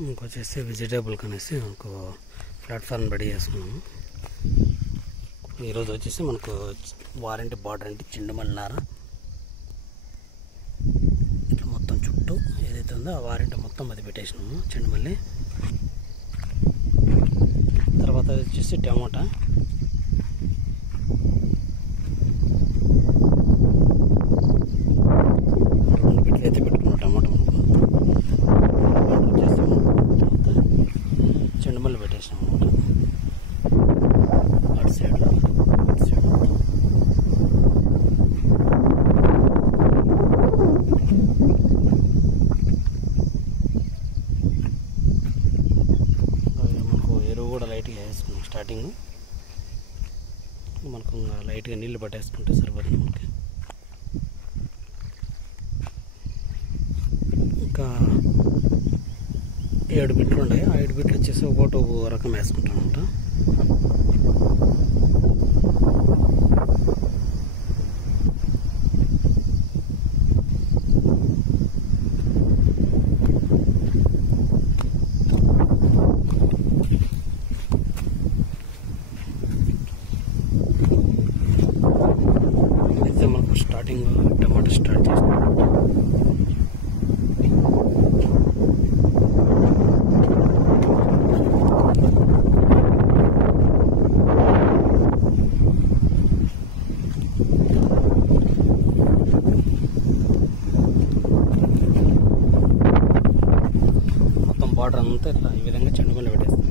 ఇంకొచ్చేసి vegetable కనేసి మనకు platform ready చేసుకున్నాము. ఈరోజు వచ్చేసి మనకు వారంటీ బార్డర్ అంటే చెండుమల్లి నార ఇట్లా మొత్తం చుట్టూ ఏదైతే ఉందో ఆ వారంటీ మొత్తం అది పెట్టేసినాము చెండుమల్లి. తర్వాత వచ్చేసి టమోటా, రెండు బిట్లు అయితే పెట్టుకున్నాం టమోటా. మనకు వచ్చేసి చెండుమల్లి పెట్టేసినాం అన్నమాట. అటు సైడ్ మనకు ఎరువు కూడా లైట్గా వేసుకున్నాం. స్టార్టింగ్ మనకు లైట్గా నీళ్ళు పట్టేసుకుంటే సరిపోతుంది మనకి. ఇంకా 7 బిట్లు ఉన్నాయి. ఆ 7 బిట్లు వచ్చేసి ఒకటి ఒక రకం వేసుకుంటాం అనమాట. అయితే మనకు స్టార్టింగ్ టమాటా స్టార్ట్ చేస్తాం. మొత్తం బార్డర్ అంతా ఇట్లా ఈ విధంగా చెండుమల్లి పెట్టేస్తాం.